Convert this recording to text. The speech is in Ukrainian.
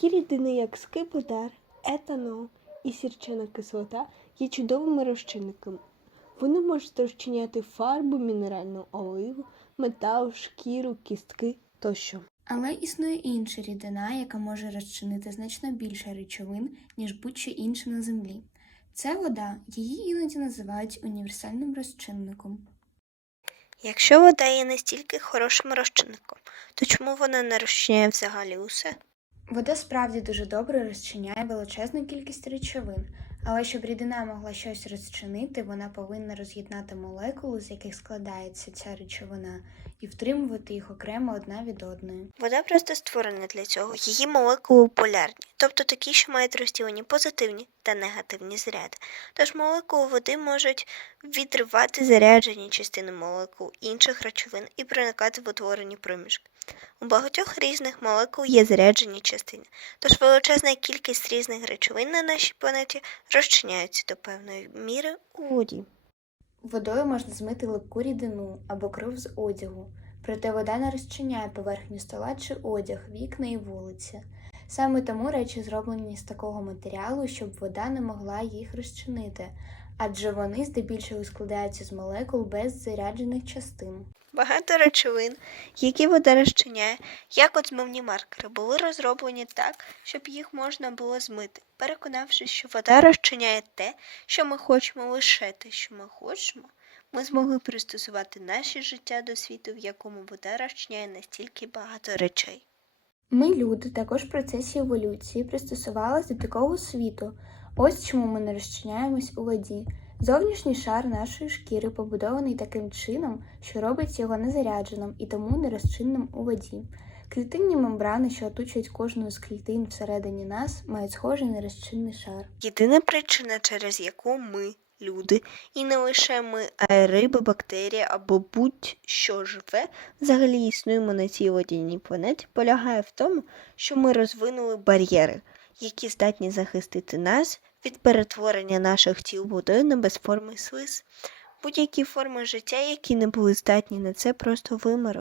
Такі рідини, як скиподар, етанол і сірчана кислота, є чудовими розчинниками. Вони можуть розчиняти фарбу, мінеральну оливу, метал, шкіру, кістки тощо. Але існує інша рідина, яка може розчинити значно більше речовин, ніж будь-що інше на землі. Це вода, її іноді називають універсальним розчинником. Якщо вода є настільки хорошим розчинником, то чому вона не розчиняє взагалі усе? Вода справді дуже добре розчиняє величезну кількість речовин, але щоб рідина могла щось розчинити, вона повинна роз'єднати молекули, з яких складається ця речовина, і втримувати їх окремо одна від одної. Вода просто створена для цього. Її молекули полярні, тобто такі, що мають розділені позитивні та негативні заряди. Тож молекули води можуть відривати заряджені частини молекул інших речовин і проникати в утворені проміжки. У багатьох різних молекул є заряджені частини, тож величезна кількість різних речовин на нашій планеті розчиняються до певної міри у воді. Водою можна змити липку рідину або кров з одягу, проте вода не розчиняє поверхню стола чи одяг, вікна і вулиці. Саме тому речі зроблені з такого матеріалу, щоб вода не могла їх розчинити, адже вони здебільшого складаються з молекул без заряджених частин. Багато речовин, які вода розчиняє, як от змивні маркери, були розроблені так, щоб їх можна було змити, переконавшись, що вода розчиняє те, що ми хочемо, лише те, що ми хочемо, ми змогли пристосувати наше життя до світу, в якому вода розчиняє настільки багато речей. Ми, люди, також в процесі еволюції пристосувалися до такого світу. Ось чому ми не розчиняємось у воді. Зовнішній шар нашої шкіри побудований таким чином, що робить його незарядженим і тому нерозчинним у воді. Клітинні мембрани, що оточують кожну з клітин всередині нас, мають схожий нерозчинний шар. Єдина причина, через яку ми, люди, і не лише ми, а й риби, бактерії або будь-що живе, взагалі існуємо на цій водяній планеті, полягає в тому, що ми розвинули бар'єри, які здатні захистити нас від перетворення наших тіл водою на безформий слиз. Будь-які форми життя, які не були здатні на це, просто вимерли.